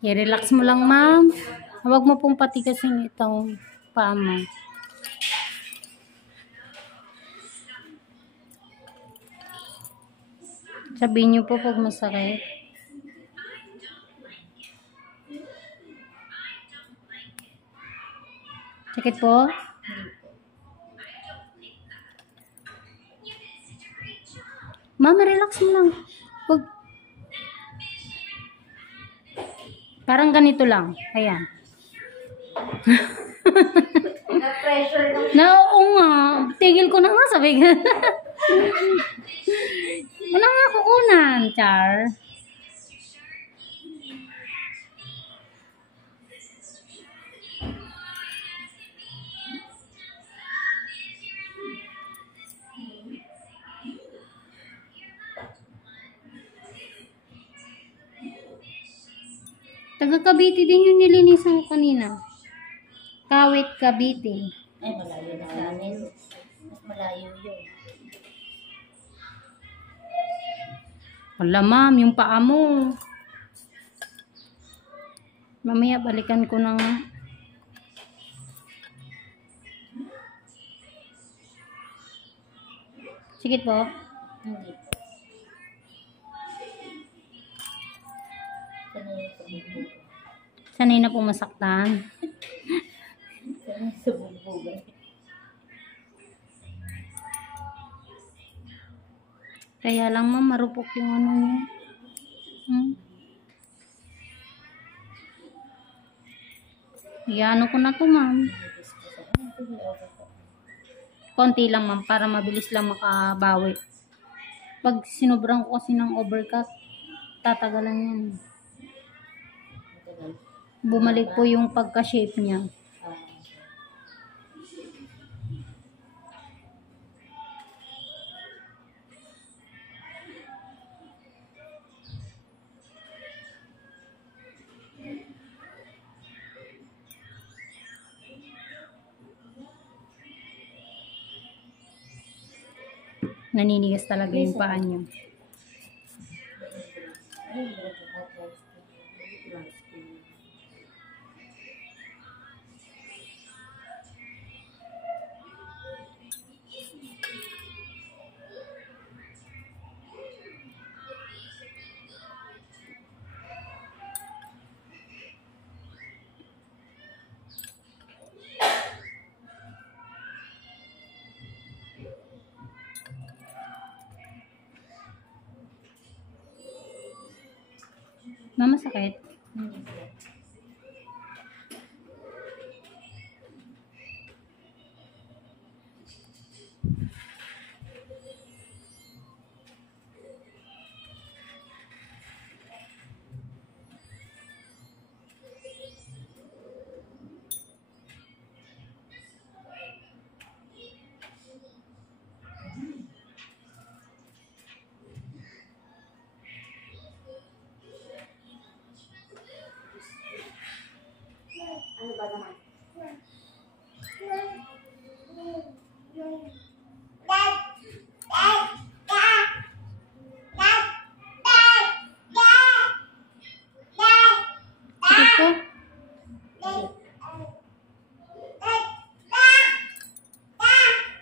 I-relax mo lang, ma'am. Huwag mo pong patigasin itong paa mo. Sabihin niyo po pag masakit. Sakit po? Ma'am, relax mo lang. Huwag. Parang ganito lang. Ayan. Na-pressure lang. Oo nga. Tigil ko na nga, sabi ka. Wala nga kukunan, Char. Taga Cavite din yung nilinisan ko kanina. Kawit, Cavite. Ay, malayo na sa amin. Mas malayo yun. Wala, ma'am, yung paa mo. Mamaya balikan ko na nga. Sige po. Hindi po. Sanay na po masaktan. Sanay sa bugbugan. Kaya lang, ma'am, marupok yung ano niya. Iano ko na to, ma'am. Konti lang, ma'am, para mabilis lang makabawi. Pag sinubrang ko kasi ng overcut, tatagalan yan. Bumalik po yung pagka-shape niya. Naninigas talaga yung paa niyo. Mama, sakit? Ano ba naman? Sakit po?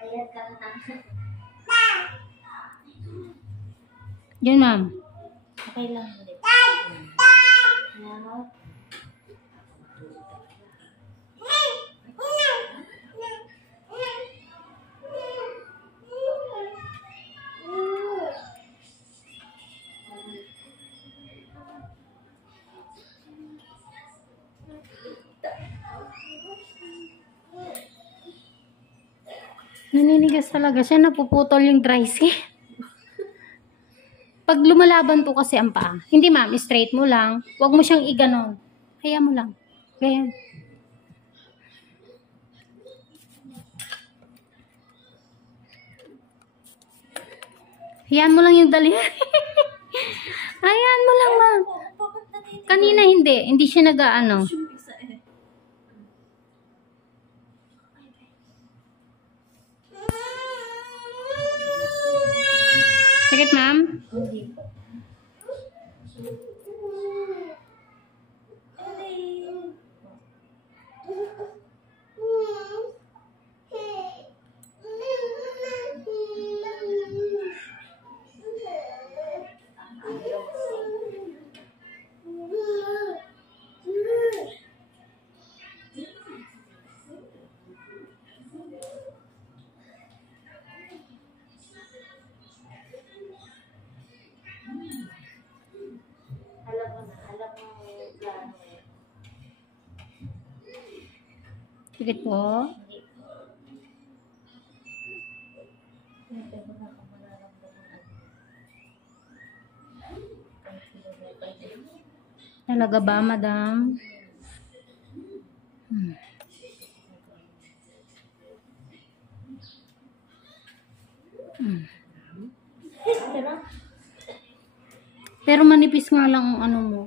Ayan ka na. Yan, ma'am. Okay lang ulit. Now, Naninigas talaga siya. Napuputol yung dry skin. Pag lumalaban po kasi ang paa. Hindi, ma'am. Straight mo lang. Huwag mo siyang iganon. Kaya mo lang. Ganyan. Hayaan mo lang yung daliri. Hayaan mo lang, ma'am. Kanina hindi. Hindi siya nag-ano. Sakit, ma'am? hindi po. Sakit po? Hindi po. Siyempre, wala kang mararamdaman. Kahit pinagay din. Talaga ba, madam? Pero manipis nga lang ang ano mo.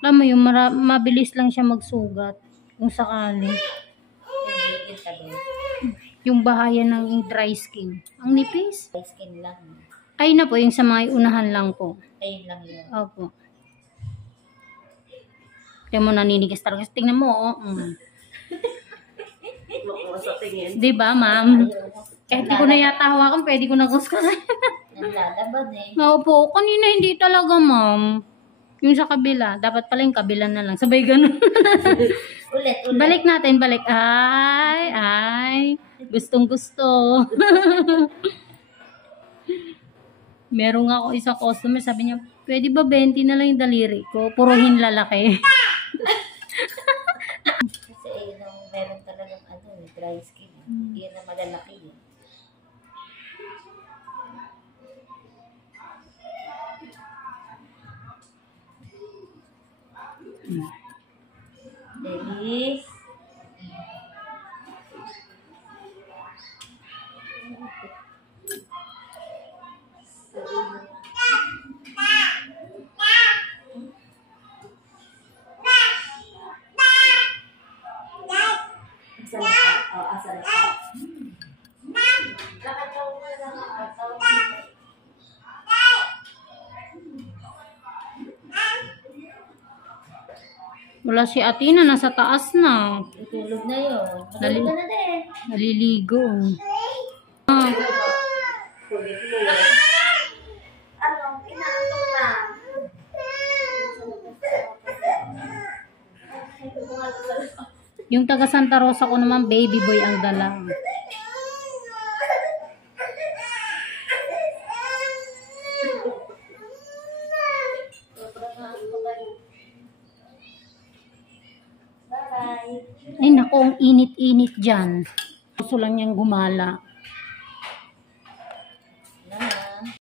Alam mo yung mabilis lang siya magsugat. Kung sakali. Hindi kita doon. Yung bahayan ng dry skin. Ang nipis. Dry skin lang. Ay na po, yung sa mga unahan lang po. Ayun lang yun. Opo. Kaya mo naninigas talaga. Tingnan mo, oh. Sa tingin. Diba, ma'am? Kahit di ko na yata hawakan, pwede ko na kuskusin. Naglalabad eh. Opo, kanina hindi talaga, ma'am. Yung sa kabila. Dapat pala yung kabila na lang. Sabay ganun. Ulit. Balik natin, balik. Ay. Gustong gusto. Meron nga ako isang customer, sabi niya, pwede ba 20 na lang yung daliri ko? Puruhin lalaki. Kasi ayun ang meron talagang dry skin. Yan na malalaki yun. Baby. Wala si Atina, nasa taas na. Tutulog na yun. Dali. Matulog ka na din. Naliligo. Ah, Inaantok na. yung taga Santa Rosa ko naman, baby boy ang dala. Bye. Ay nako, ang init-init dyan. Gusto lang niyang gumala.